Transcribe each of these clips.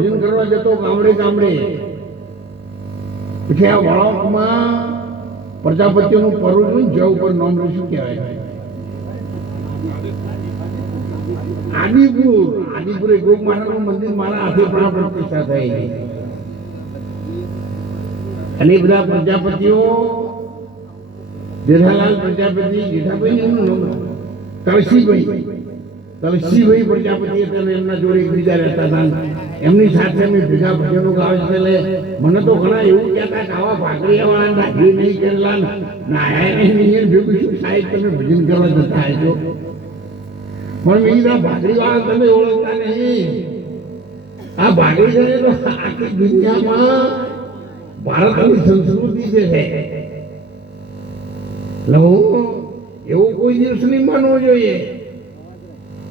ભજન કરવા જતો ગામડે ગામડે, પછી આ વળાંકમાં પ્રજાપતિનું પર્વ જ્યાં ઉપર નામ શું કહેવાય, આદિપુર એ ગોપ મહારાજનું મંદિર મારા હાથે પ્રાણ પ્રતિષ્ઠા થઈ. અને બધા પ્રજાપતિઓ, જેઠાલાલ પ્રજાપતિ, જેઠાભાઈ એમનું નામ તલસીભાઈ પ્રજાપતિ હતા. એમના જોડે એકબીજા રહેતા હતા. એમની સાથે અમે ભેગા ભજનો ગાવે છે. એટલે મને તો ઘણા એવું કહેતા કે આવા ભાગરિયા વાળા નાગરી નહીં કરેલા, નાયા નહીં ભેગું શું સાહેબ તમે ભજન કરવા જતા આવજો. પણ મેં કીધા ભાગરી વાળા તમે ઓળખતા નહીં. આ ભાગરી કરે તો આખી દુનિયામાં ભારતની સંસ્કૃતિ છે. એવું કોઈ દિવસ નહીં માનવો જોઈએ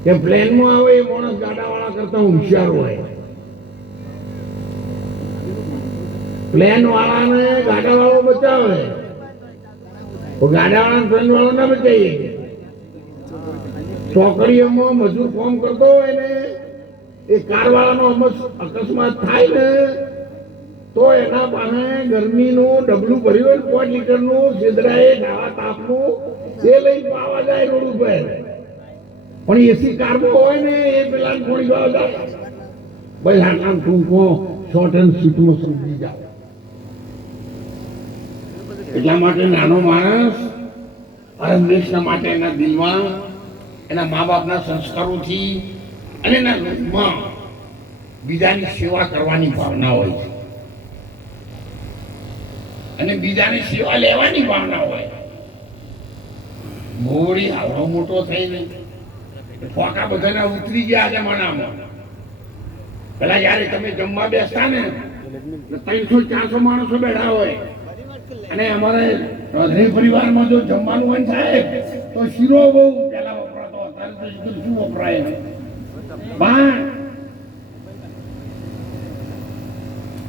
કે પ્લેનમાં આવે એ માણસ ગાડા વાળા કરતા હોશિયાર હોય. પ્લેન વાળાને ગાડા વાળો બચાવે, ગાડા વાળા ટ્રેન વાળો ના બચાવીએ. ચોકડીઓમાં મજૂર કામ કરતો હોય ને એ કાર વાળાનો અકસ્માત થાય ને તો એના પાસે ગરમીનું ડબલું ભર્યું હોય 5 લીટરનું છેદરાએ ડાવા તાપનું એ લઈ પાવા જાય રોડ ઉપર. પણ એસી કારમાં હોય ને એ પેલા થોડી વાર જાય ભાઈ આટલા ટૂંકો શોર્ટ એન્ડ સ્વીટમાં સમજી જાવ. એટલા માટે નાનો માણસ હંમેશા માટે એના દિલમાં એના મા બાપના સંસ્કારોથી અને એના રૂપમાં બીજાની સેવા કરવાની ભાવના હોય છે અને બીજાની સેવા લેવાની ભાવના હોય. મોડી આવડો મોટો થઈને ફોકા બધાના ઉતરી ગયા જમાનામાં. પેલા જયારે તમે જમવા બેસતા ને 300-400 માણસો બેઠા હોય અને અમારે ચૌધરી પરિવારમાં જો જમવાનું હોય થાય તો શીરો બહુ પેલા વપરાતો, અત્યારે તો શું વપરાય. પણ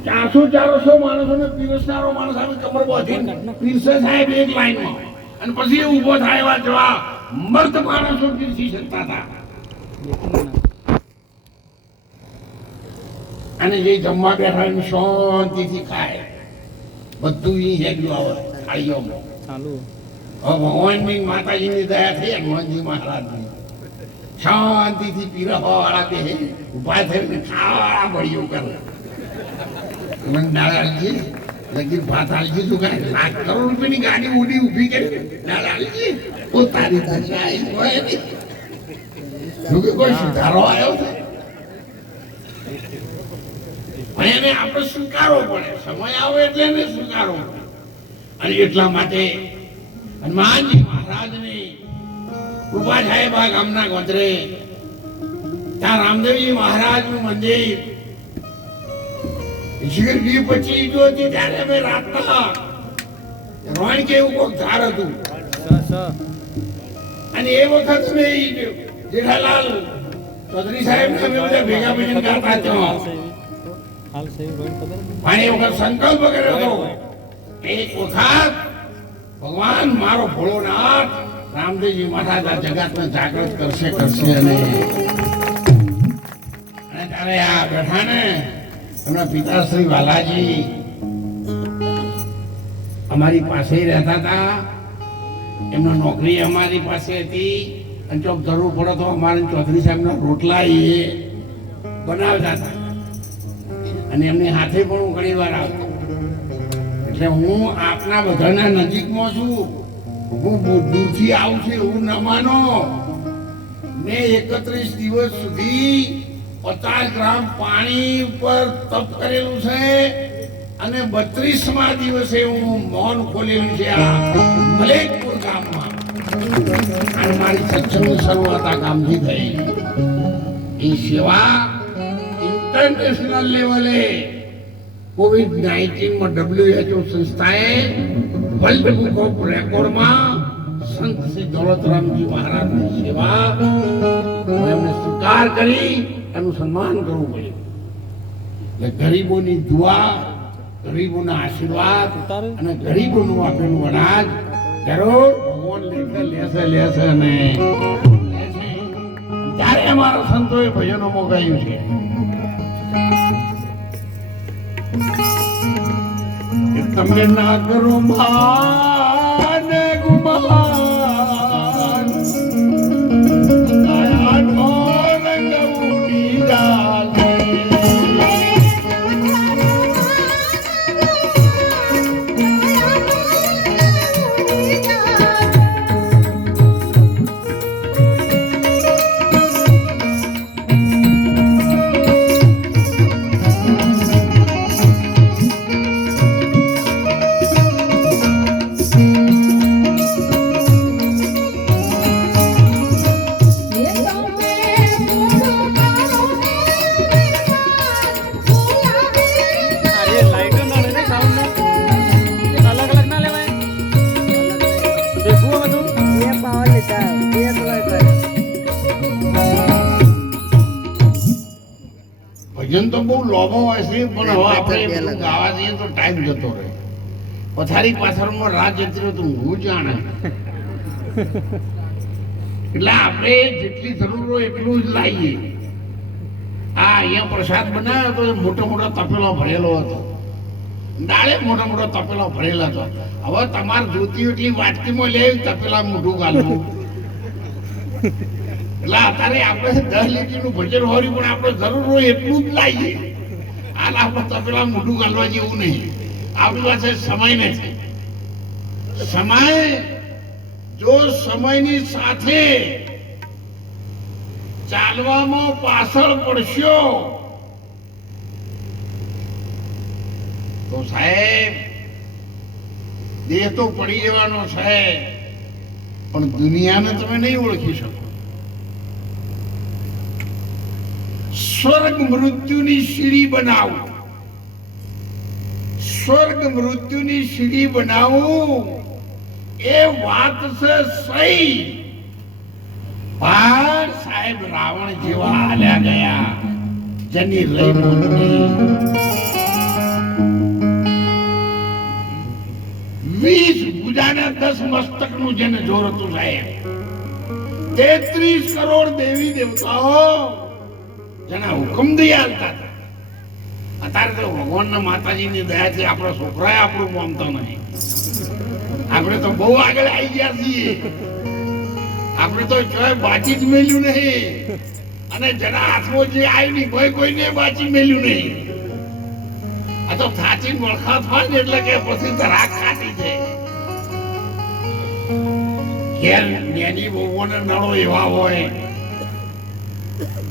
400 માણસોને પીરસનારો માણસ આવે કમર બાંધી પીરસે સાહેબ એક લાઈનમાં, અને પછી ઉભો થાય એવા જવા મર્દ માણસો પીરસી શકતા હતા. અને જે જમવા બેઠા શાંતિથી ખાય, બધું હેડ્યું આવે થાળીઓમાં. ભગવાનની માતાજીની દયા થઈ, હનુમાનજી મહારાજની શાંતિથી પીરસવા વાળા બે ઉભા થઈને ખાવા બળીઓ કરે. મને દાદાજી લગી ભાત આલજી તું કઈ ₹1 કરોડની ગાડી ઉડી ઊભી કરી દાદાજી પોતાની કોઈ સુધારો આવ્યો છે. એને આપણે સ્વીકારવો પડે, સમય આવે એટલે એને સ્વીકારવો પડે. અને એટલા માટે હનુમાનજી મહારાજની કૃપા સાહેબ આ ગામના ગોત્રે ત્યાં રામદેવજી મહારાજનું મંદિર શિખરજી 25 જો હતી ત્યારે અમે રાતના રોણ કે એવું કોઈક ધાર હતું. અને એ વખત મેં જેઠાલાલ ચૌધરી સાહેબ અમે બધા ભેગા ભજન કરતા ત્યાં. પણ એ વખત સંકલ્પ કર્યો હતો એક વખત ભગવાન મારો ભોળોનાથ રામદેવજી મહારાજ આ જગતને જાગૃત કરશે. અને ત્યારે આ બેઠા ને એમના પિતા શ્રી વાલાજી અમારી પાસે રહેતા હતા. એમનો નોકરી અમારી પાસે હતી અને ચોક જરૂર પડે તો અમારે ચૌધરી સાહેબના રોટલા એ બનાવતા હતા. અને એમની હાથે પણ હું ઘણી વાર આવતો. એટલે હું આપના બધાના નજીકમાં છું, હું દૂરથી આવું છું એવું ન માનો. મેં 31 દિવસ સુધી 50 ગ્રામ પાણી ઉપર તપ કરેલું છે અને 32મા દિવસે હું મૌન ખોલેલું છે આ મલેકપુર ગામમાં. અને મારી સત્સંગની શરૂઆત આ ગામથી થઈ. એ સેવા ઇન્ટરનેશનલ લેવલે COVID-19માં WHO સંસ્થાએ વર્લ્ડ બુક ઓફ રેકોર્ડમાં સંત શ્રી દોલતરામજી મહારાજની સેવા એમને સ્વીકાર કરી એનું સન્માન કરવું પડ્યું. એટલે ગરીબોની દુઆ, ગરીબોના આશીર્વાદ અને ગરીબોનું આપેલું અનાજ જરૂર ભગવાન લેશે અને ત્યારે અમારા સંતોએ ભજનોમાં ગાયું છે તમે ના કરો માન ગુમાન આયા ઢોર ગૌડી જાગે ભજન તો બહુ લોબો હોય છે પણ હવે આપણે ગાવા જઈએ તો ટાઈમ જતો રહે પથારી પાછળમાં રાત જતી રહે તો હું જાણે એટલે આપણે જેટલી જરૂર હોય એટલું જ લાવીએ હા અહીંયા પ્રસાદ બનાવ્યો તો મોટો મોટો તપેલો ભરેલો હતો દાળે મોટા મોટા તપેલા ભરેલા હતા હવે તમારે જોતી એટલી વાટકીમાં લે તપેલા મોઢું ગાલવું એટલે અત્યારે આપણે 10 લીટરનું ભજન હોય પણ આપણે જરૂર હોય એટલું જ લાવીએ હાલ આપણે તપેલા મોઢું ગાલવા જેવું નહીં આપણી પાસે સમય નથી સમય જો સમયની સાથે ચાલવામાં પાછળ પડશો તો સાહેબ દેહ તો પડી જવાનો છે પણ દુનિયાને તમે નહીં ઓળખી શકો સ્વર્ગ મૃત્યુની સીડી બનાવો સ્વર્ગ મૃત્યુની સીડી બનાવું એ વાત છે સહી પણ સાહેબ રાવણ જેવા હાલ્યા ગયા જેની રહી મોટી 20 ભુજાને 10 મસ્તકનું જેને જોર હતું સાહેબ 33 કરોડ દેવી દેવતાઓ જેના હુકમ દઈ હાલતા હતા અત્યારે તો ભગવાનના માતાજીની દયાથી આપણા છોકરાએ આપણું માનતા નહીં આપણે તો બહુ આગળ આવી ગયા છીએ આપણે તો ચોય બાજી જ મેલ્યું નહીં અને જેના હાથમાં જે આવ્યું નહીં કોઈને બાજી મેલ્યું નહીં આ તો થાચી વળખાત હોય ને એટલે કે પછી ધરાક ખાતી છે ઘેર નેની બહુઓને નળો એવા હોય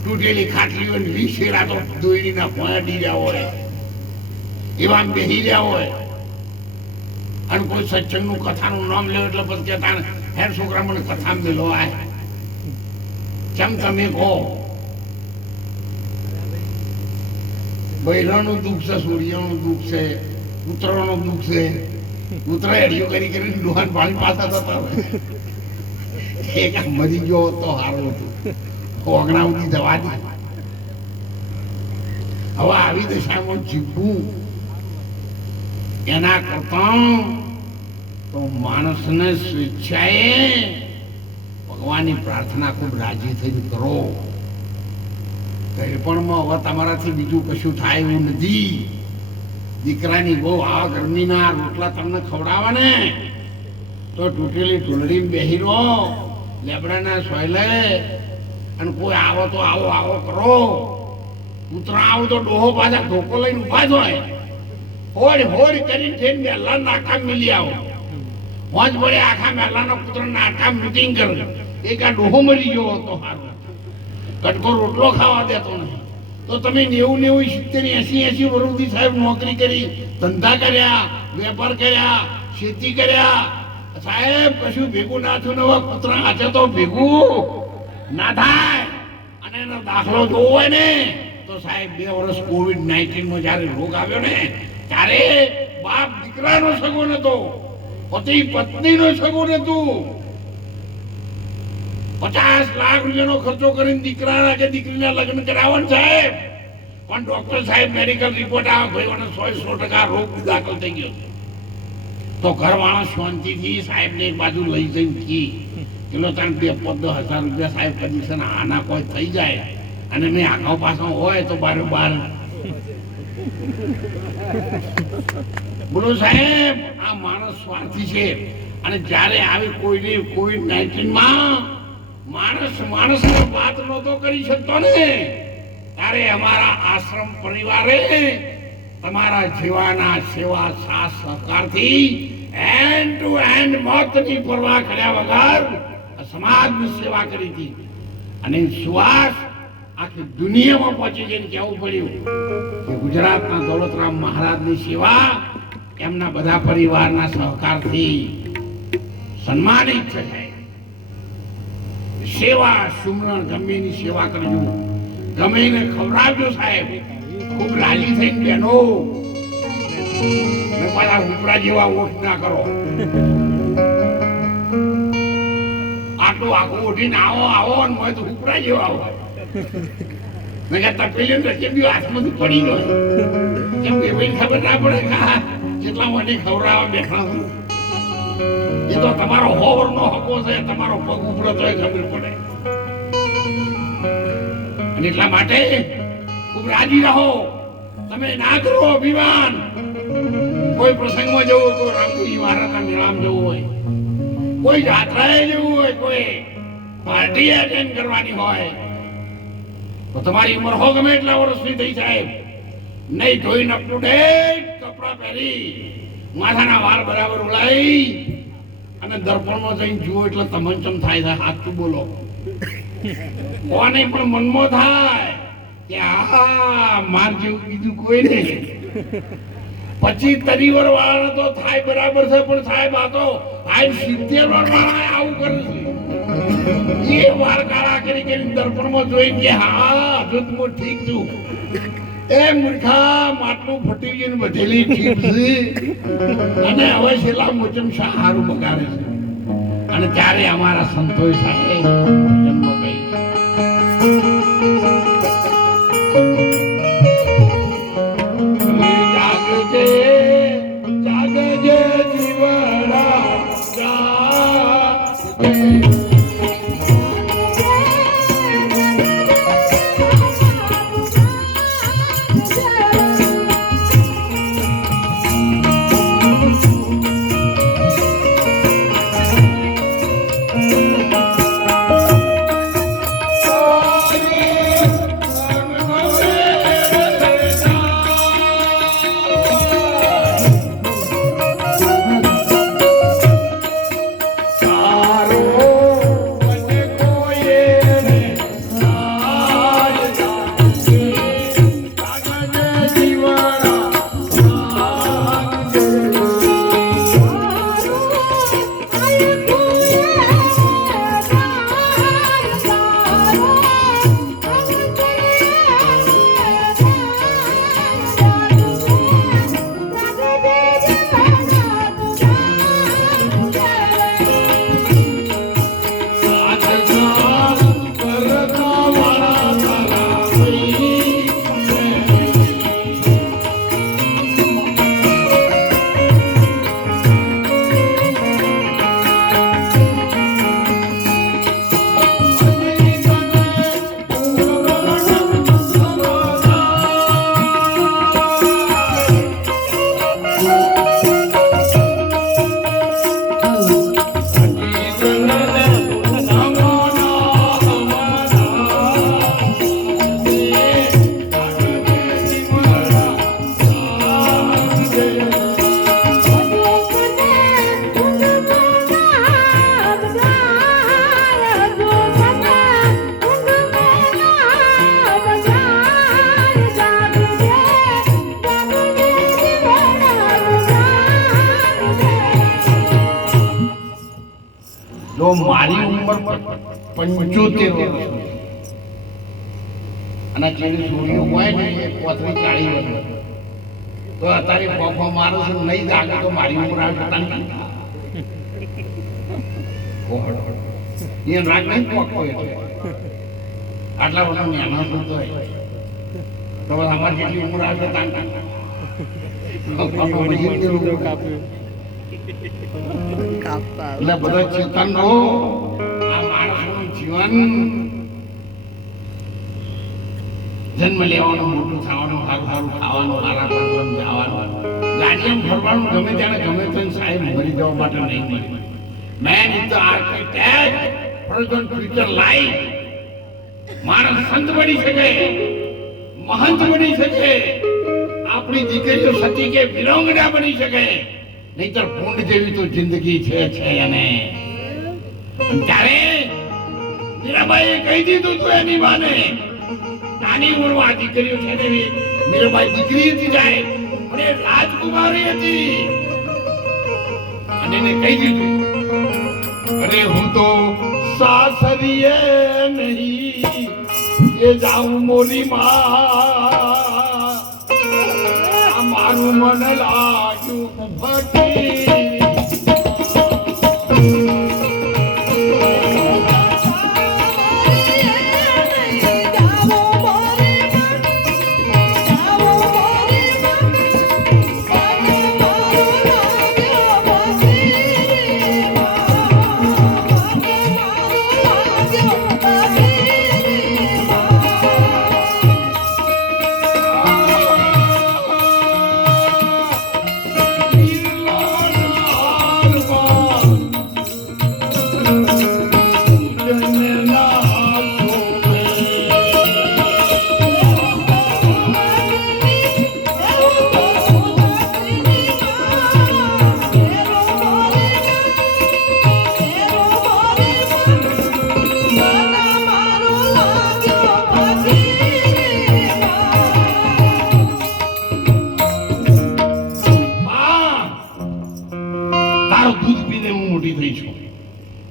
તૂટેલી ખાટલી હોય 20 શેરા તો દોઈડીના પોયા ડીર્યા હોય એવા બેહી રહ્યા હોય અને કોઈ સત્સંગનું કથાનું નામ લે એટલે પછી કહેતા હેર છોકરા મને કથા મેલો આય કેમ તમે કહો બૈરાનું દુઃખ છે સૂર્યનું દુઃખ છે ઉત્તરાનું દુઃખ છે ઉત્તરા એડિયો કરીને ડોહાન પાણી પાતા થતા હોય એક મરી ગયો તો સારું હતું ઓગણાવતી દવા દી હવે આવી દશામાં જીવવું એના કરતા તો માણસને સ્વેચ્છાએ ભગવાનની પ્રાર્થના ખૂબ રાજી થઈને કરો પણ હવે તમારાથી બીજું કશું થાય એવું નથી દીકરાની બહુ આ ગરમીના રોટલા તમને ખવડાવવા ને તો તૂટેલી ઢોલડીને બેહી રહો લેબડાના સોયલે અને કોઈ આવો તો આવો આવો કરો કૂતરા આવો તો ડોહો પાછા ધોકો લઈને ઉભા જ હોય હોડ હોડ કરીને થઈને મહેલા નાકા મિલી આવો હોજ વડે આખા મહેલાનો કૂતરા નાકા મીટિંગ કરે એક આ ડોહો મરી ગયો હતો સારું કટકો રોટલો ખાવા દેતો નહીં તો તમે 90, 70, 80 વર્ષથી સાહેબ નોકરી કરી ધંધા કર્યા વેપાર કર્યા ખેતી કર્યા સાહેબ કશું ભેગું ના થયું ને કૂતરા હાથે તો ભેગું ના થાય અને એનો દાખલો જોવો હોય ને તો સાહેબ 2 વર્ષ COVID-19 માં જયારે રોગ આવ્યો ને ત્યારે બાપ દીકરાનો સગો નતો પતિ પત્નીનો સગો નતું 50 લાખ રૂપિયાનો ખર્ચો કરીને દીકરાના કે દીકરીના લગ્ન કરાવવાનું સાહેબ પણ ડોક્ટર સાહેબ મેડિકલ રિપોર્ટ આવે ભાઈઓને 100% રોગ દાખલ થઈ ગયો તો ઘરવાળા શાંતિથી સાહેબને એક બાજુ લઈ જઈ કી કિલો 3-10,000 રૂપિયા સાહેબ કન્ડિશન આના કોઈ થઈ જાય અને મેં આગળ પાછળ હોય તો બારોબાર બોલો સાહેબ, આ માણસ સ્વાર્થી છે અને જ્યારે આવી કોઈની COVID-19 માં માણસને વાત નહોતો કરી શકતો ને, ત્યારે અમારા આશ્રમ પરિવારે તમારા જીવાના સેવા સાથ સહકારથી એન્ડ ટુ એન્ડ મોતની પરવા કર્યા વગર સમાજની સેવા કરી હતી. અને સુવાસ આખી દુનિયામાં પહોંચી જઈને કહેવું પડ્યું કે ગુજરાતના દોલતરામ મહારાજની સેવા એમના બધા પરિવારના સહકારથી સન્માનિત છે. સેવા સુમરણ ગમેની સેવા કરજો, ગમે એને ખવડાવજો સાહેબ, ખૂબ રાજી થઈને બેનો. પાછા ઉપરા જેવા ઓઠ ના કરો. આટલું આખું ઓઠીને આવો ને હોય તો ઉપરા જેવા આવો. મેં કહેતા પેલી રચેબી હાથમાંથી પડી ગયો કેમ કે ભાઈ ખબર ના પડે જેટલા મને ખવડાવવા બેઠા છું. એ તો તમારો હોવર નો હકો છે, તમારો પગ ઉપરો તો ખબર પડે. અને એટલા માટે ખૂબ રાજી રહો. તમે ના કરો અભિમાન. કોઈ પ્રસંગમાં જવું, કોઈ રામજી મહારાજના મેળામાં જવું હોય, કોઈ જાત્રાએ જવું હોય, કોઈ પાર્ટી એટેન્ડ કરવાની હોય તો તમારી ઉંમર હો ગમે એટલા વર્ષની થઈ સાહેબ, નહીં ધોઈને અપ ટુ ડેટ કપડા પહેરી માથાના વાળ બરાબર ઉડાઈ અને દર્પણમાં જઈને જુઓ એટલે તમને ચમ થાય છે. હાથું બોલો. કોને પણ મનમાં થાય કે આ માર જેવું બીજું કોઈ નહીં. 25-30 વર્ષ વાળા તો થાય બરાબર છે, પણ સાહેબ આ તો 70 વર્ષ વાળા આવું કરે છે. એ વાર કાળા કરી દર્પણમાં જોઈને કે હા હજુ હું ઠીક છું. એ મૂર્ખા, માટલું ફટી ગયું બધેલી ઠીક છે અને હવે છેલ્લા મોચમ સારું બગાડે છે. અને ત્યારે અમારા સંતોષ સાથે જન્મ ગઈ જાગજે જીવડા જો મારી ઉંમર 75 વર્ષ અને જેની છોડીઓ હોય ને 35-40 વર્ષ, તો અત્યારે પપ્પા મારું છું નહીં જાગે તો મારી ઉંમર આવે એ રાગ નહીં પકવો આટલા બધા નાના શું તો અમારી જેટલી ઉંમર આવે એટલે બધા ચેતન રહો. આ માણસનું જીવન જન્મ લેવાનું, મોટું થવાનું, સારું સારું ખાવાનું, મારા પર જવાનું, ગાડીમાં ફરવાનું, ગમે ત્યારે ગમે તો સાહેબ મરી જવા માટે નહીં મળી. Main is the architect present future life. માણસ સંત બની શકે, મહંત બની શકે, આપણી દીકરીઓ સતી કે વિરંગડા બની શકે, નહીતર ભૂંડ જેવી તો જિંદગી છે એને. ત્યારે મીરાબાઈએ કહી દીધું તું એની માને, નાની ઉંમરમાં આ દીકરીઓ છે ને, મીરાબાઈ દીકરી હતી જાય પણ એ રાજકુમારી હતી. અને એને કહી દીધું, અરે હું તો સાસરીએ નહીં એ જાઉં મોરી માં, મારું મન લાગ્યું ભટી.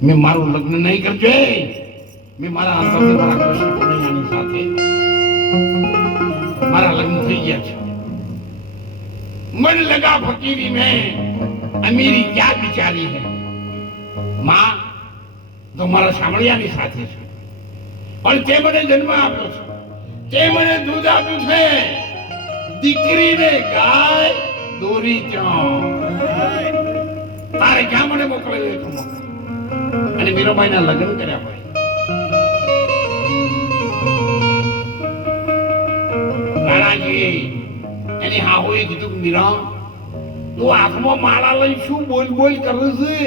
મેં મારું લગ્ન નહીં કરજે, મેં મારા અંતરથી મારા કૃષ્ણ કનૈયાની સાથે મારા લગ્ન થઈ ગયા છે. મન લગા ફકીરી મેં અમીરી ક્યાં બિચારી હે. માં તો મારા સામળિયાની સાથે છે, પણ તે મને જન્મ આપ્યો છે, તે મને દૂધ આપ્યું છે. દીકરીને ગાય દોરી ચાં તારે ક્યાં મને મોકલાવી તો મોકલ. અને મીરાબાઈના લગ્ન કર્યા ભાઈ. રાણાજી એની હાહુએ કીધું કે મીરા તું હાથમાં માળા લઈ શું બોલ બોલ કરે છે?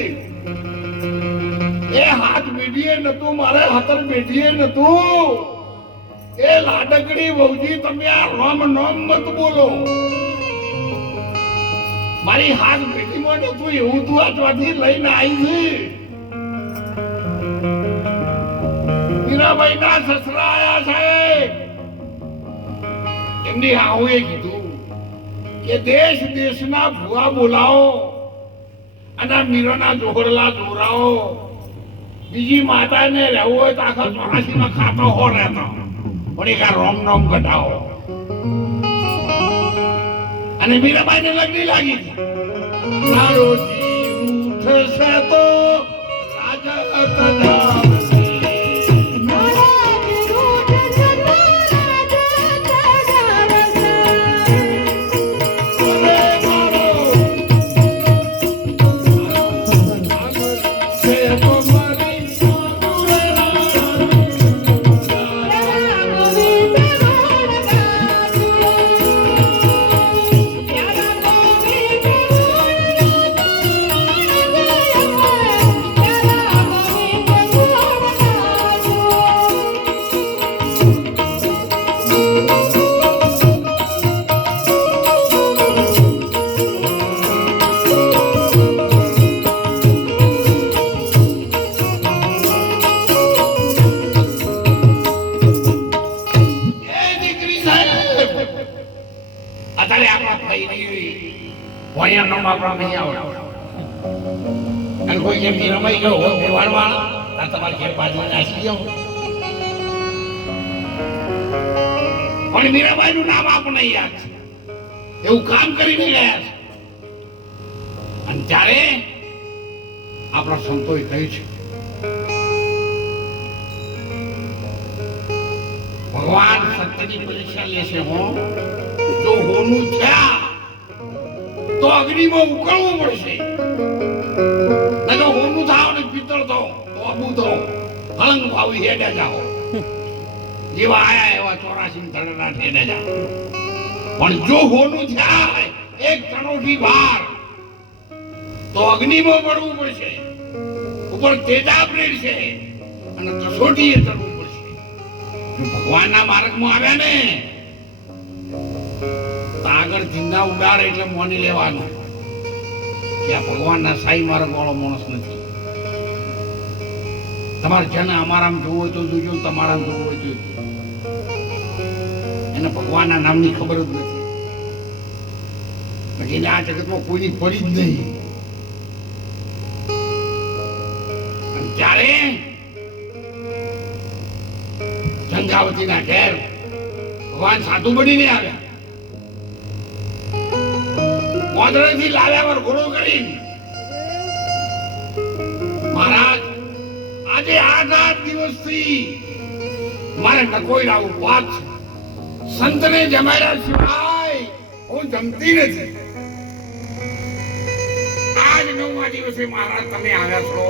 એ હાથ બેઠીએ નતું, મારે હાથર બેઠીએ નતું. એ લાડકડી વહુજી તમે આ રામ નામ મત બોલો. મારી હાથ બેઠીમાં નતું એવું તું આ ચોથી લઈને આવી છે. મીરાબાઈ ના સસરા આયા છે. એમની હાહુએ કીધું કે દેશ દેશના ભુવા બોલાવો અને મીરાના જોહરલા જોરાવો. બીજી માતાને રહેવું હોય તો આખા 84માં ખાતો હો રહેતો, પણ એક આ રોમ રોમ કઢાવો. અને મીરાબાઈને લગની લાગી મારો જીવ ઉઠશે તો રાજા તજા. કોઈ જેમ રમાઈ ગયો હોય વ્યવહારવાળા તમારે ઘેર બાજુમાં નાસી જાઓ. પણ મીરાબાઈનું નામ આપણને યાદ છે, એવું કામ કરીને ગયા છે. અને ત્યારે આપણા સંતોએ કહ્યું છે ભગવાન સત્યની પરીક્ષા લેશે. જો હોનું થયા તો અગ્નિમાં ઉકળવું પડશે, નહીં તો હોનું થાવ ને પિત્તળ થાવ તો અબુ થાવ હળંગ ભાવી હેડે જાઓ. જેવા આયા એવા 84 પાછી તળના ઠેડે જા. પણ જો હોનું થાય એક કણોથી બહાર તો અગ્નિમાં પડવું પડશે, ઉપર તેજાબ રહેશે અને કસોટીએ ચડવું પડશે. જો ભગવાનના માર્ગમાં આવ્યા ને તો આગળ ચિંતા ઉડાડે એટલે મોની લેવાનું કે આ ભગવાનના સાઈ માર્ગ વાળો માણસ નથી. તમારે જેને અમારામાં જોવું હોય તો જોજો, તમારામાં જોવું હોય તો એને ભગવાનના નામની ખબર જ નથી. પછી આ જગતમાં કોઈની પડી જ નહીં. અને ત્યારે ગંગાવતીના ઘેર ભગવાન સાધુ બનીને આવ્યા. મોદરેથી લાવ્યા પર ઘોડો કરી મહારાજ આજે 8 દિવસથી મારે નકોઈના ઉપવાસ છે. સંતને જમાડ્યા સિવાય હું જમતી નથી. આજ 9મા દિવસે મહારાજ તમે આવ્યા છો,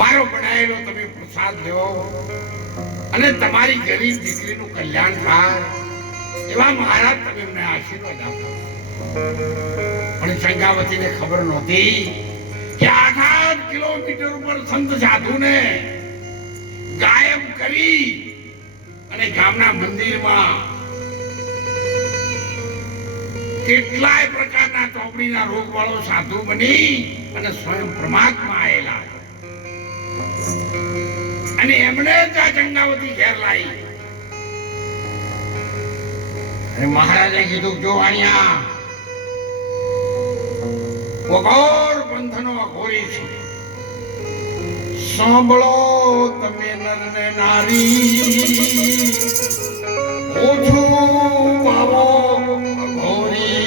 મારો બનાવેલો તમે પ્રસાદ લ્યો અને તમારી ગરીબ દીકરીનું કલ્યાણ થાય એવા મહારાજ તમે મને આશીર્વાદ આપો. પણ ગંગાવતીને ખબર નહોતી કે 8 કિલોમીટર ઉપર સંત સાધુને ગાયબ કરી અને ગામના મંદિરમાં કેટલાય પ્રકારના ચોપડીના રોગ વાળો સાધુ બની અને સ્વયં પરમાત્મા આવેલા અને એમણે ત્યાં ગંગાવતી ઘેર લાવી. અને મહારાજે કીધું જો અહીંયા વગોર પંથનો અઘોરી છે, સાંભળો તમે નર ને નારી, ઓછું પાવો અઘોરી.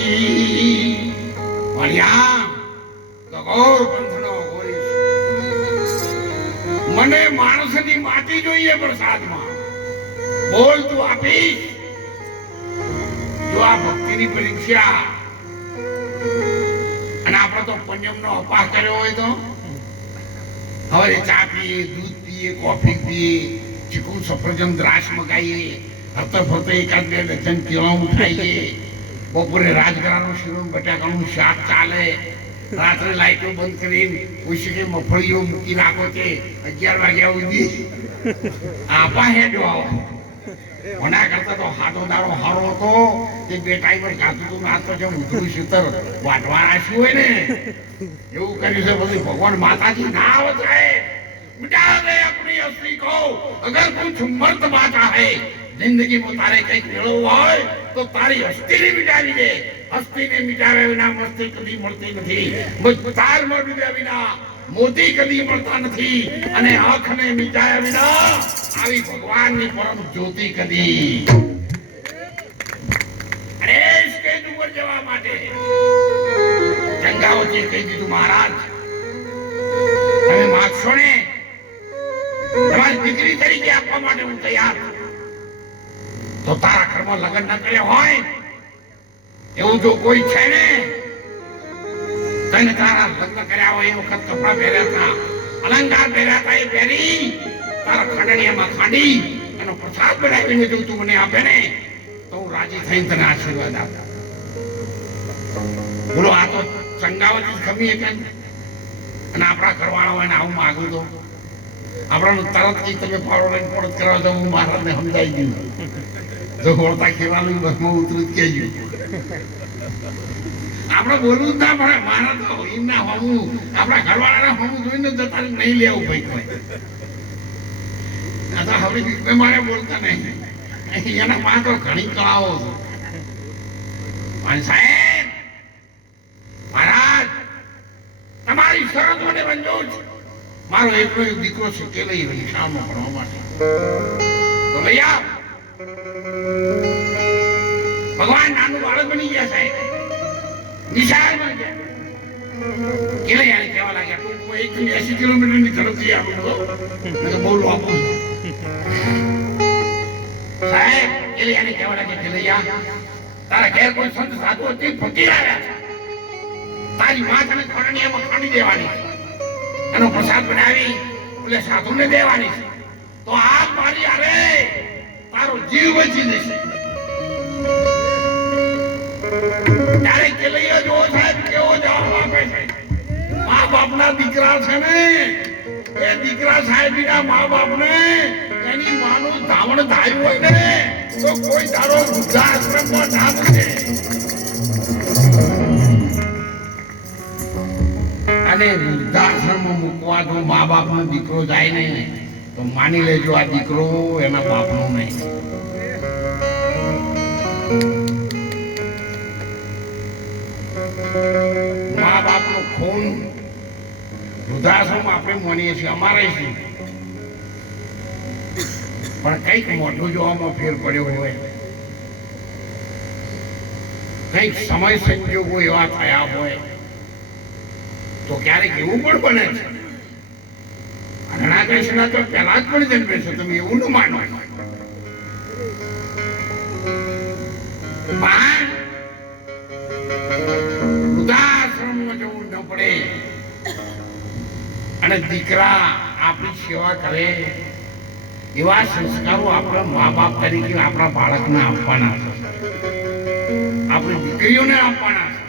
અહીંયા વગોર પંથનો અઘોરી છે. મને માણસની માટી જોઈએ પ્રસાદમાં, બોલ તું આપીશ. જો આ ભક્તિની પરીક્ષા અને આપણે તો પંજમનો અપાર કર્યો હોય તો હવે ચા પીએ, દૂધ પીએ, કોફી પીએ, ચીકુ સફરજન દ્રાક્ષ મગાઈએ, હરતો ફરતો 1-2 ડઝન કેળું ખાઈએ, બપોરે રાજગરાનું શીરું બટાકાનું શાક ચાલે, રાત્રે લાઈટો બંધ કરીને ઓછી કે મફળીઓ મૂકી રાખો તે 11 વાગ્યા સુધી આપા હેડો આવો. ઓના કરતા તો હાથો દાડો હારો હતો કે 2 ટાઈમ જ ખાતું હતું. આ તો જેમ ઉતરું શીતર વાટવા રાખ્યું હોય ને એવું કર્યું છે. બધું ભગવાન માતાજી ના આવતાય मिटा दे अपनी अस्थि को. अगर कुछ मर्द बाता है जिंदगी में तारे कई मेड़ो હોય તો તારી અસ્થિને મિટાવી દે. અસ્થિને મિટાવ્યા વિના મસ્તી કદી મળતી નથી. બજારમાં ડૂબ્યા વિના મોતી કદી મળતા નથી. અને આંખને મિટાવ્યા વિના આવી ભગવાનની પરમ જ્યોતિ કદી. અરે સ્ટેજ ઉપર જવા માટે ગંગાવતીએ કહી દીધું મહારાજ તમે માગશો ને તમારી દીકરી તરીકે આપવા માટે હું તૈયાર છું. તો તારા ઘરમાં લગ્ન ન કર્યા હોય એવું જો કોઈ છે ને તને તારા લગ્ન કર્યા હોય એ વખત કપડા પહેર્યા હતા, અલંકાર પહેર્યા હતા, એ પહેરી તારા ખાંડણીયામાં ખાંડી એનો પ્રસાદ બનાવીને જો તું મને આપે ને તો હું રાજી થઈને તને આશીર્વાદ આપું. બોલો આ તો ગંગાવતી ખમી એટલે અને આપણા ઘરવાળા હોય ને આવું માગું તો આપણને તરત કઈ તમે પાડો લઈને પરત કરવા જાવ. હું મહારાજને સમજાઈ ગયું જો વળતા ખેવાનું બસમાં ઉતરું જ કહેજો. આપણે બોલવું જ ના પડે. મારા તો એમના હોમું આપણા ઘરવાળાના હોમું જોઈને જતા નહીં લેવું ભાઈ કોઈ. આ તો હવે મારે બોલતા નહીં. એના માં તો ઘણી કળાઓ છે. પણ સાહેબ મહારાજ તમારી શરત મને મંજૂર છે. મારો એકલો એક દીકરો છે કે લઈ રહી શાળામાં ભણવા માટે તો લઈ આવ. ભગવાન નાનું બાળક બની ગયા સાહેબ, નિશાળ બની ગયા. કે લઈ આને કહેવા લાગ્યા તું 80 કિલોમીટરની ઝડપથી આવું તો બોલું આપું સાહેબ. કે લઈ આને કહેવા લાગ્યા કે લઈ આ તારા ઘેર કોઈ સંત સાધુ હતી ફકીર આવ્યા છે. તારી માં તને ખાંડણીયામાં ખાંડી દેવાની, એનો પ્રસાદ બનાવી એટલે સાધુને દેવાની છે. તો આ મારી અરે તારો જીવ બચી જશે. ત્યારે કેલૈયો જો સાહેબ કેવો જવાબ આપે છે. મા બાપના દીકરા છે ને એ દીકરા સાહેબના મા બાપને એની માનું ધાવણ ધાયું હોય ને તો કોઈ તારો વૃદ્ધાશ્રમમાં ના મૂકે. અને વૃદ્ધાશ્રમમાં મૂકવા જો મા બાપનો દીકરો જાય ને તો માની લેજો આ દીકરો એના બાપનો નહીં. મા બાપનો ખૂન વૃદ્ધાશ્રમ આપણે માનીએ છીએ, અમારે છે, પણ કઈક મોઢું જોવામાં ફેર પડ્યો હોય, કઈક સમય સંજોગો એવા થયા હોય તો ક્યારેક એવું પણ બને છે. હરણાકૃષ્ણ તો પહેલા જ પણ જન્મે છે, તમે એવું ન માનો. વૃદ્ધાશ્રમમાં જવું ન પડે અને દીકરા આપણી સેવા કરે એવા સંસ્કારો આપણા મા બાપ તરીકે આપણા બાળકને આપવાના છે, આપણી દીકરીઓને આપવાના છે.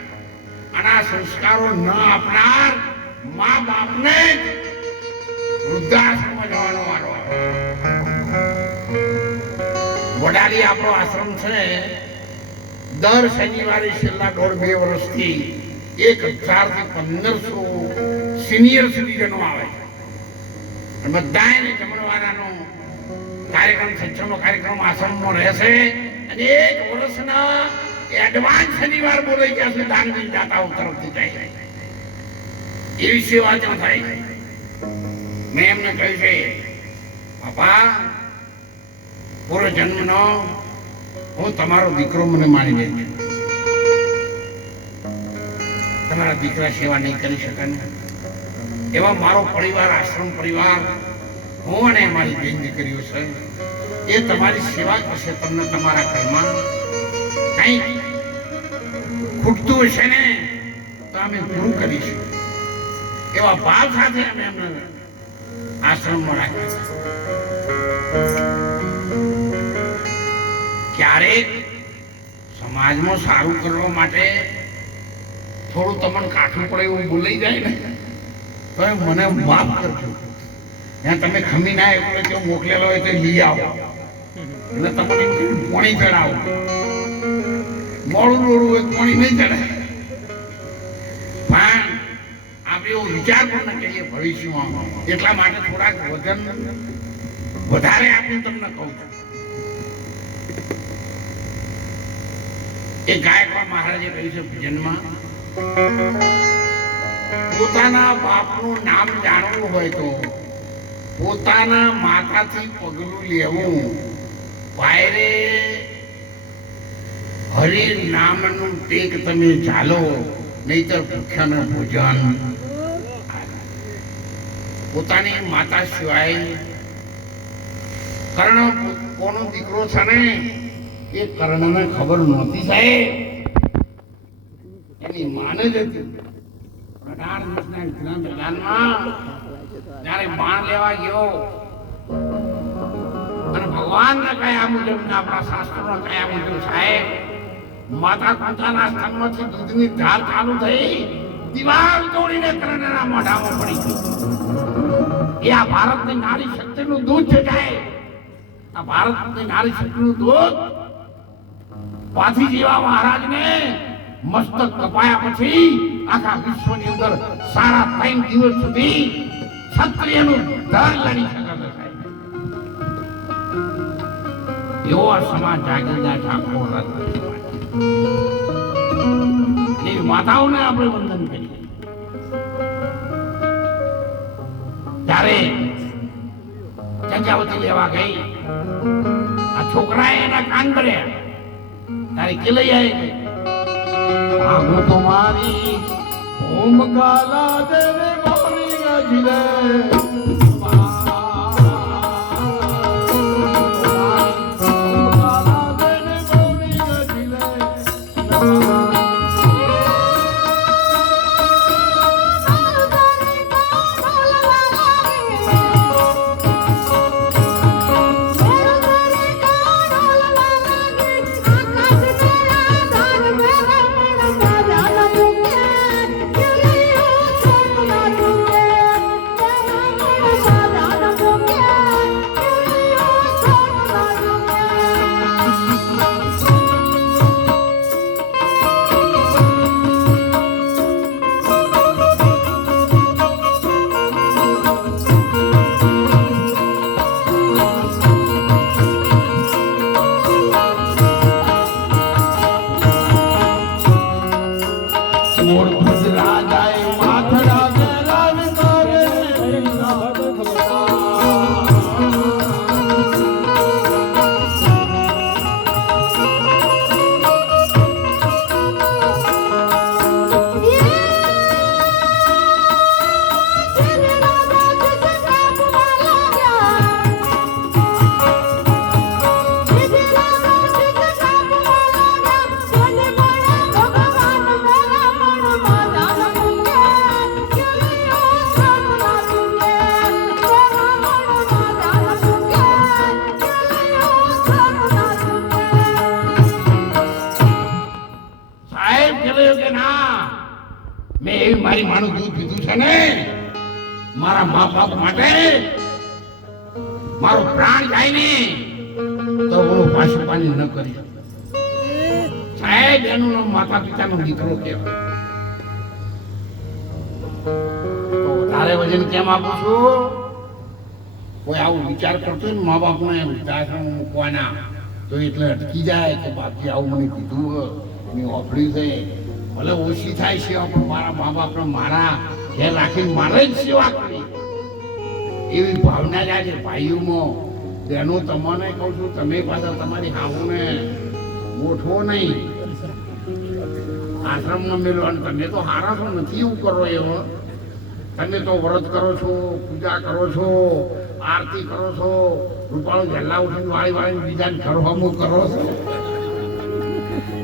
અને આ સંસ્કારો ન આપનાર મા બાપને વૃદ્ધાશ્રમમાં જવાનો વારો આવે. વડાલી આપણો આશ્રમ છે, દર શનિવારે છેલ્લા 1.5-2 વર્ષથી 1000 થી 1500 સિનિયર સિટીઝનો આવે છે. બધાને જમણવારાનો કાર્યક્રમ, સત્સંગનો કાર્યક્રમ આશ્રમમાં રહેશે અને 1 વર્ષના એડવાન્સ શનિવાર બોલાઈ ગયા છે. દાનવીર દાતાઓ તરફથી જાય એવી સેવા ત્યાં થાય. મેં એમને કહ્યું છે, બાપા પૂરો જન્મનો હું તમારો દીકરો મને માની લેજો. તમારા દીકરા સેવા નહીં કરી શકે ને એવા મારો પરિવાર, આશ્રમ પરિવાર, હું અને અમારી બેન દીકરીઓ છે, એ તમારી સેવા કરશે. તમને તમારા ઘરમાં કઈ ખૂટતું હશે ને તો અમે પૂરું કરીશું. એવા ભાવ સાથે અમે એમને આશ્રમમાં રાખ્યા. ક્યારેક સમાજમાં સારું કરવા માટે થોડું તમને કાઠું પડે એવું બોલાઈ જાય ને તો મને માફ કરજો. ત્યાં તમે ખમી ના એટલે જો મોકલેલો હોય તો લઈ આવો, એટલે તમને પાણી ચડાવો. મોડું મોડું હોય પાણી નહીં ચડાય. પણ આપણે એવો વિચાર પણ ન કરીએ ભવિષ્યમાં, એટલા માટે થોડાક વજન વધારે આપીને તમને કહું છું. એ ગાયકવાડ મહારાજે કહ્યું છે ભજનમાં, પોતાના બાપનું નામ જાણવું હોય તો પોતાના માતાથી પગલું લેવું, પાયરે હરિ નામનું ટેક તમે ચાલો, નહીતર ભૂખ્યાનું ભોજન. પોતાની માતા સિવાય કર્ણ કોનો દીકરો છે ને એ કર્ણને ખબર નહોતી સાહેબ, એની માને જ હતી. 18 વર્ષના યુદ્ધના મેદાનમાં જ્યારે બાણ લેવા ગયો અને ભગવાનના કયા મુજબ, આપણા શાસ્ત્રોના કયા મુજબ સાહેબ, માતા પોતાના સ્તનમાંથી દૂધની ધાર ચાલુ થઈ, દિવાલ તોડીને કર્ણના મોઢામાં પડી ગઈ. એ આ ભારતની નારી શક્તિનું દૂધ છે સાહેબ. આ ભારતની નારી શક્તિનું દૂધ પાથી જેવા મહારાજને મસ્તક કપાયા પછી આખા વિશ્વની અંદર 3.5 દિવસ સુધી ક્ષત્રિયનું ધર લડી શકે છે. એવો આ સમાજ જાગીરદાર ઠાકોર એ માતાઓને આપણે વંદન કરીએ. ત્યારે ચંચાવતી લેવા ગઈ, આ છોકરાએ એના કાન ભર્યા. તારી કેલૈયાએ ગઈ, ભાગો તમારી ઓમ કાલા દેવે મારી ગજલે. મોરપત રાજાએ માથડા વેલાન કરે મેં એવી મારી માનું દૂધ પીધું છે ને મારા મા બાપ માટે મારો પ્રાણ જાય ને તો હું પાછું પાણી ન કરી સાહેબ એનું માતા પિતાનો દીકરો કહેવાય. તો તારે વજન કેમ આપું છું? કોઈ આવું વિચાર કરતો ને મા બાપ ને વૃદ્ધાશ્રમ મૂકવાના તો એટલે અટકી જાય કે બાપજી આવું મને કીધું એની ઓફળી છે ભલે ઓછી થાય સેવા પણ મારા મા બાપને મારા ઘેર રાખીને મારે જ સેવા કરી એવી ભાવના જ આજે ભાઈઓમાં તેનું તમને કહું છું તમે પાછા તમારી હાવુને ગોઠવો નહીં આશ્રમમાં મેળવાનું. તમે તો હારા છો નથી એવું કરો એવો. તમે તો વ્રત કરો છો, પૂજા કરો છો, આરતી કરો છો, રૂપાળું ગેલા ઉઠીને વાળી બીજાને ઘરવામું કરો છો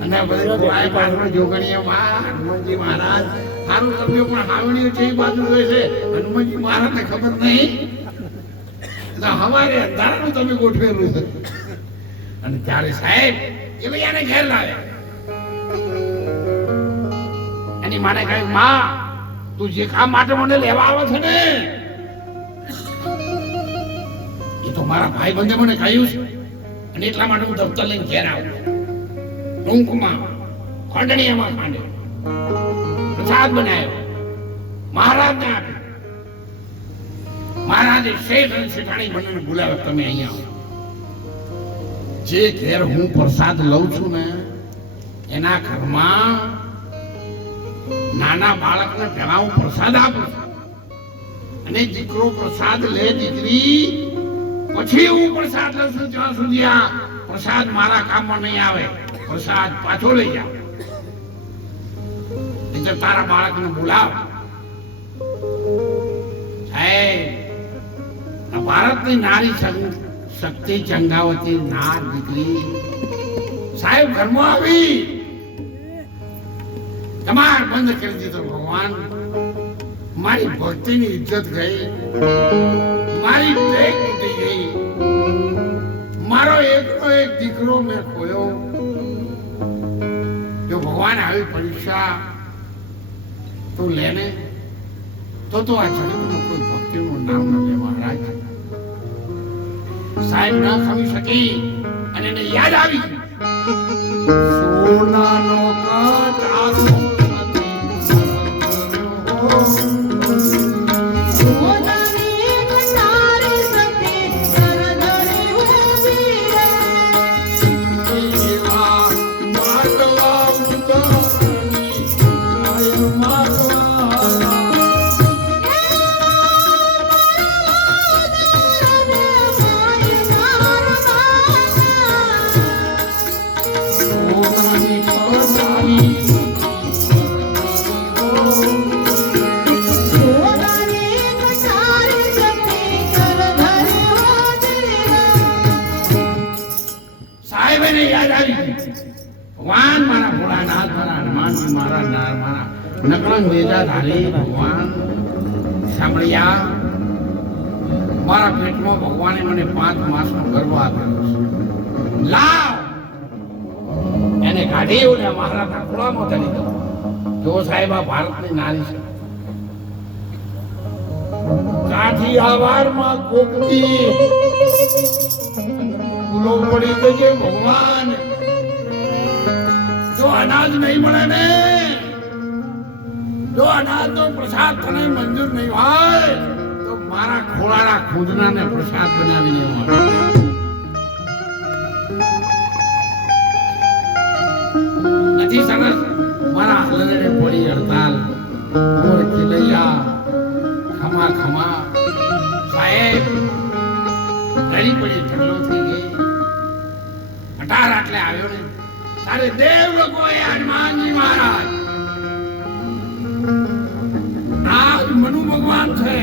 અને બધા પાછળ જોગણીએ હનુમાનજી મહારાજ સારું તમે પણ હાવણીઓ છે એ બાજુ જોઈ છે હનુમાનજી મહારાજને ખબર નહીં હવારે અંધારાનું તમે ગોઠવેલું છે. અને ત્યારે સાહેબ એ ભાઈ ઘેર લાવે એની માને કહ્યું માં તું જે કામ માટે મને લેવા આવે છે ને એ તો મારા ભાઈ બંધે મને કહ્યું છે અને એટલા માટે હું દફતર લઈને ઘેર આવું. ટૂંકમાં ખંડણીયામાં માંડ્યો, પ્રસાદ બનાવ્યો, મહારાજને આપ્યો. મહારાજે શેઠ અને શેઠાણી બંનેને બોલાવ્યા તમે અહીંયા આવો. જે ઘેર હું પ્રસાદ લઉં છું ને એના ઘરમાં નાના બાળકને પહેલા હું પ્રસાદ આપું છું અને દીકરો પ્રસાદ લે દીકરી પછી હું પ્રસાદ લઉં છું. ત્યાં સુધી આ પ્રસાદ મારા કામમાં નહીં આવે. પ્રસાદ પાછો લઈ જાવ એટલે તારા બાળકને બોલાવ. ભારતની નારી શક્તિ ચંગાવતી નાર દીકરી સાહેબ ઘરમાં આવી તમાર બંધ કરી દીધો. ભગવાન મારી ભક્તિની ઇજ્જત ગઈ, મારી ટેક તૂટી ગઈ, મારો એકનો એક દીકરો મેં ખોયો. જો ભગવાન આવી પરીક્ષા તું લેને તો આ જગતનું કોઈ ભક્તિનું નામ ન લે મહારાજ. સાહેબ ન ખમી શકી અને એને યાદ આવી સોનાનો કાચ આસો ભગવાન મારા ભોળાનાથ મારા હનુમાનજી મારા નકળંગ વેદાધારી ભગવાન સાંભળ્યા. મારા પેટમાં ભગવાને મને 5 માસનો ગર્ભ આપેલો છે. લાવ એને કાઢી ને મારા ખોળામાં ધરી દો. જો સાહેબ આ ભારતની નારી છે. કાઠિયાવાડમાં કોકની ભૂલો પડી ગઈ ભગવાન. જો અનાજ નહીં મળે ને, જો અનાજનો પ્રસાદ તને મંજૂર નહીં હોય તો મારા ખોળાના ખુદનાને પ્રસાદ બનાવી દેવાનો. નથી સરસ મારા હલરડે પડી હડતાલ મોર કિલૈયા ખમા ખમા સાહેબ રડી પડી ઢગલો થઈ ગઈ અઢાર આટલે આવ્યો ને તારે દેવ લોકોએ હનુમાનજી મહારાજ આજ મનુ ભગવાન છે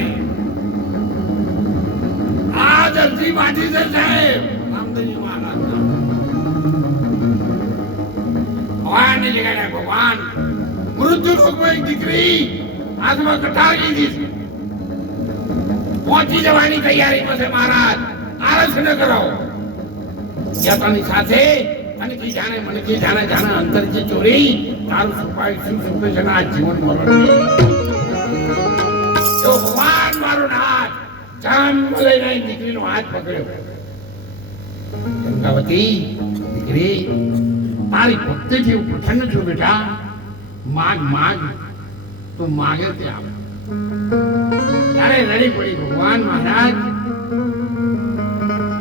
આ ધરતી માટી છે સાહેબ રામદેવજી મહારાજ ભગવાનની જગ્યાએ ભગવાન મૃત્યુ રોગમાં એક દીકરી હાથમાં કટાર લીધી છે પહોંચી જવાની તૈયારીમાં છે મહારાજ આળસ ન કરો યતાની સાથે અને કી જાણે મને કી જાણે જાણે અંતર જે ચોરી તારું સુપાઈ શું સુપે છે આ જીવન મરણ તો ભગવાન મારો હાથ જાન લઈને દીકરીનો હાથ પકડ્યો ગંગાવતી દીકરી તારી ભક્તિથી પ્રસન્ન છું બેટા માગ માગ તો માગે તે આવે ત્યારે રડી પડી ભગવાન મહારાજ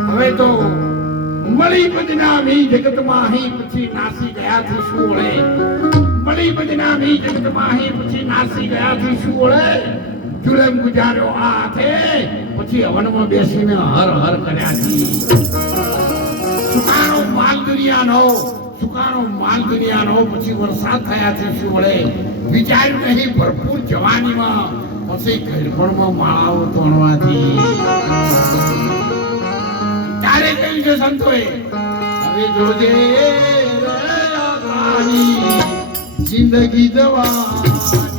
હવે તો મળી બદનામી જગતમાં અહીં પછી નાસી ગયાથી શું વળે મળી બદનામી જગતમાં અહીં પછી નાસી ગયાથી શું વળે જુલમ ગુજાર્યો આ હાથે પછી હવનમાં બેસીને હર હર કર્યાથી સુકાણો માલ દુનિયાનો પછી વરસાદ થયાથી શું વળે વિચાર્યું નહીં ભરપૂર જવાનીમાં પછી ઘરપણમાં માળાઓ તોડવાથી તારે કહ્યું છે સંતોએ હવે જોજે જિંદગી જવાની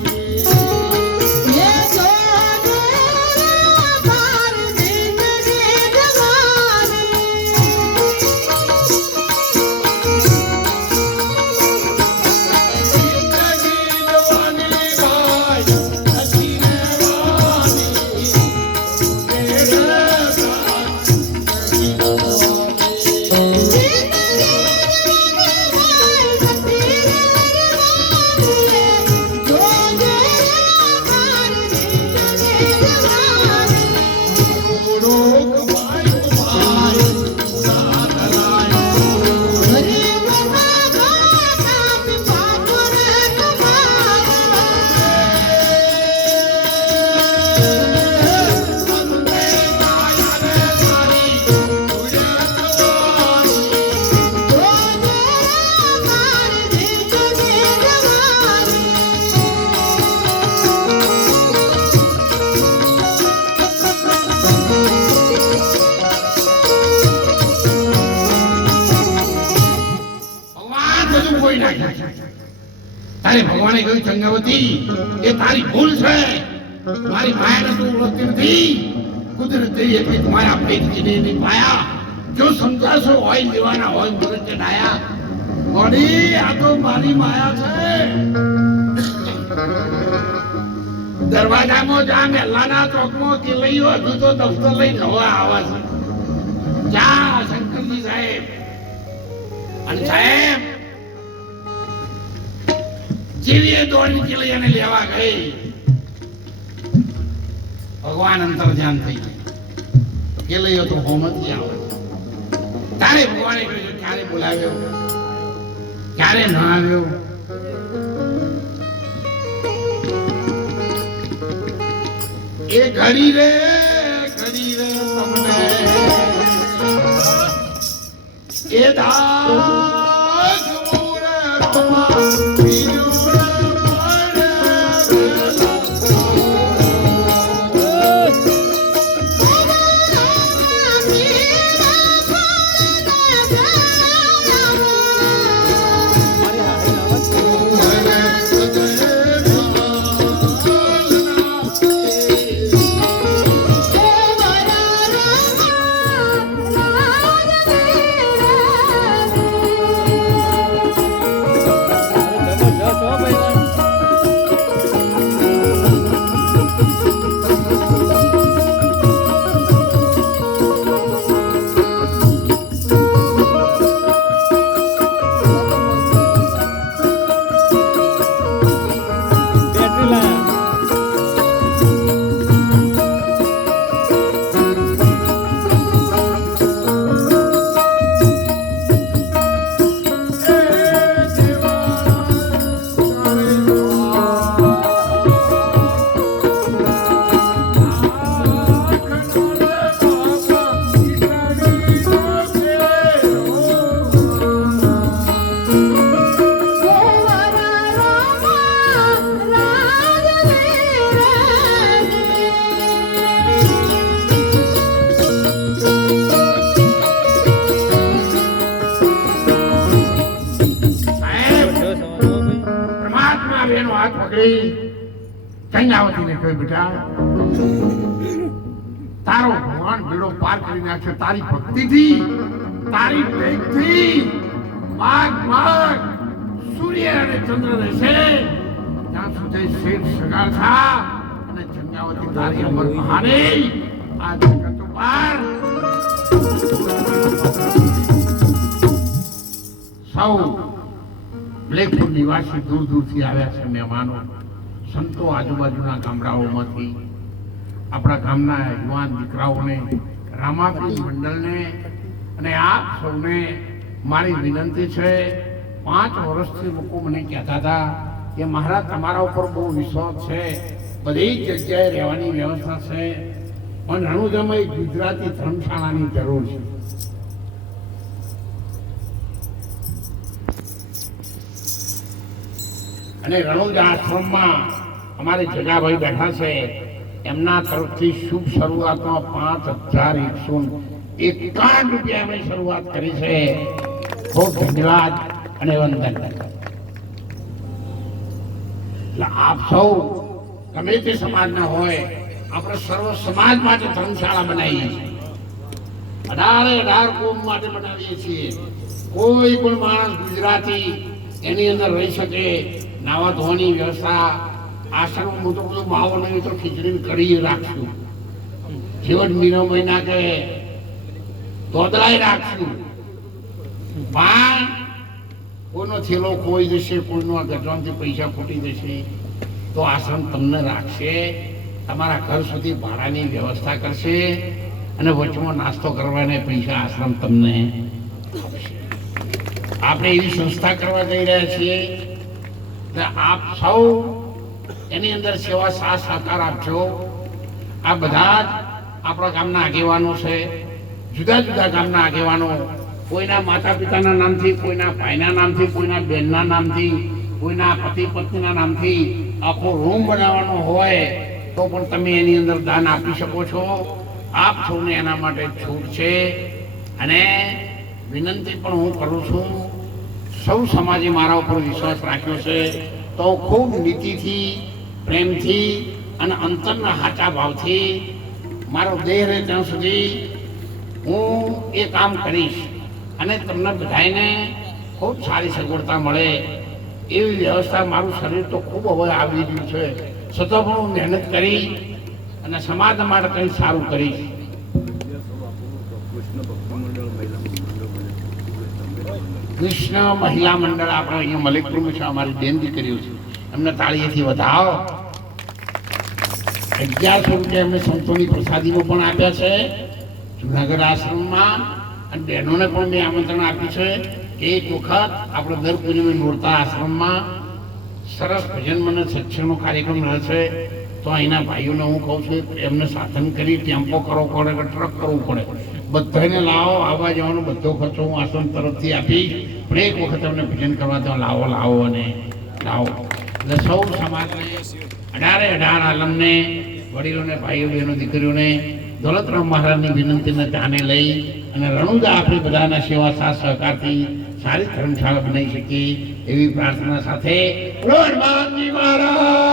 તારે ભગવાને કહ્યું ચંગાવતી એ તારી ભૂલ છે મારી માયાને તું ઓળખતી નથી કુદરતે એટલી તમારા પ્રેમજીને નહીં પાયા જો સમજાશો હોય દેવાના હોય મરદ ચડાયા વળી આ તો મારી માયા છે દરવાજામાં જા મેલાના ચોકમાં કિલ્લઈઓ હજુ તો દફતર લઈ નવા આવે છે જા શંકરજી સાહેબ અને સાહેબ જેવી દોડી કિલ્લૈયાને લેવા ગઈ ભગવાન અંતર ધ્યાન થઈ ગયું કિલ્લૈયો તો હોમથી આવે તારે ભગવાને કહ્યું ક્યારે બોલાવ્યો ક્યારે ન આવ્યો એ ઘડી રે તમને એ દાસ મોરે રોમા ભાઈ એનો હાથ પકડી ચંગાવતીને કહ્યું, બેટા તારો ભગવાન બેડો પાર કરી નાખશે તારી ભક્તિથી, તારી પ્રેમથી. માગ માગ સૂર્ય અને ચંદ્ર રહેશે ત્યાં સુધી શેઠ સગાર થા અને ચંગાવતી તારી અમર મહાની આ જગત ઉપર. સૌ બ્લેકપુર નિવાસી દૂર દૂરથી આવ્યા છે મહેમાનો, સંતો આજુબાજુના ગામડાઓમાંથી, આપણા ગામના યુવાન દીકરાઓને, રામાપીર મંડળને અને આપ સૌને મારી વિનંતી છે. 5 વર્ષથી લોકો મને કહેતા હતા કે મહારાજ તમારા ઉપર બહુ વિશ્વાસ છે, બધી જ જગ્યાએ રહેવાની વ્યવસ્થા છે, પણ રણુજામાં એક ગુજરાતી ધર્મશાળાની જરૂર છે. અને રણુજા આશ્રમમાં અમારે જગાભાઈ બેઠા છે, એમના તરફથી શુભ શરૂઆતમાં 5151 રૂપિયા એમણે શરૂઆત કરી છે. ખૂબ ધન્યવાદ અને વંદન. એટલે આપ સૌ ગમે તે સમાજના હોય, આપણે સર્વ સમાજ માટે ધર્મશાળા બનાવીએ છીએ. 18 કોમ માટે બનાવીએ છીએ. કોઈ પણ માણસ ગુજરાતી એની અંદર રહી શકે. નાવા ધોવાની વ્યવસ્થા, આશ્રમ મોટો બધો માવો નહીં તો ખીચડી કઢી રાખશું, જેવટ મીનો મહિના કે દોદલાય રાખશું. પણ કોઈનો થેલો ખોઈ જશે, કોઈનો ગજવાનથી પૈસા ખૂટી જશે તો આશ્રમ તમને રાખશે, તમારા ઘર સુધી ભાડાની વ્યવસ્થા કરશે અને વચમાં નાસ્તો કરવાને પૈસા આશ્રમ તમને આપશે. આપણે એવી સંસ્થા કરવા જઈ રહ્યા છીએ. આપ સૌ એની અંદર સેવા સાથ સહકાર આપજો. આ બધા જ આપણા ગામના આગેવાનો છે, જુદા જુદા ગામના આગેવાનો, કોઈના માતા પિતાના નામથી, કોઈના ભાઈના નામથી, કોઈના બહેનના નામથી, કોઈના પતિ પત્નીના નામથી આખો રૂમ બનાવવાનો હોય તો પણ તમે એની અંદર દાન આપી શકો છો. આપ સૌને એના માટે છૂટ છે. અને વિનંતી પણ હું કરું છું, સૌ સમાજે મારા ઉપર વિશ્વાસ રાખ્યો છે તો ખૂબ નીતિથી, પ્રેમથી અને અંતરના સાચા ભાવથી મારો દેહ રહે ત્યાં સુધી હું એ કામ કરીશ. અને તમને બધાને ખૂબ સારી સગવડતા મળે એવી વ્યવસ્થા. મારું શરીર તો ખૂબ હવે આવી રહ્યું છે, છતાં પણ હું મહેનત કરી અને સમાજ માટે કંઈ સારું કરીશ. કૃષ્ણ મહિલા મંડળ આપણે અહીંયા મલિકપુરમાં છે, અમારી બેન દીકરીઓ છે, એમને તાળીએથી વધાવો. 1100 રૂપિયા એમને સંતોની પ્રસાદીઓ પણ આપ્યા છે જુનાગઢ આશ્રમમાં. અને બહેનોને પણ મેં આમંત્રણ આપ્યું છે કે એક વખત આપણે દર પૂનમે નોરતા આશ્રમમાં સરસ ભજન મને સત્સંગનો કાર્યક્રમ રહે છે, તો અહીંના ભાઈઓને હું કહું છું એમને સાધન કરી ટેમ્પો કરવો પડે કે ટ્રક કરવું પડે, બધાને લાવો. આવવા જવાનો બધો ખર્ચો હું આશ્રમ તરફથી આપીશ, પણ એક વખત એમને ભજન કરવા તો લાવો અને લાવો. એટલે સૌ સમાજને 18 આલમને, વડીલોને, ભાઈઓ બહેનો દીકરીઓને દોલતરામ મહારાજની વિનંતીને ધ્યાને લઈ અને રણુજા આપણી બધાના સેવા સાથ સહકારથી સારી ધર્મશાળા બનાવી શકીએ એવી પ્રાર્થના સાથે હનુમાનજી મહારાજ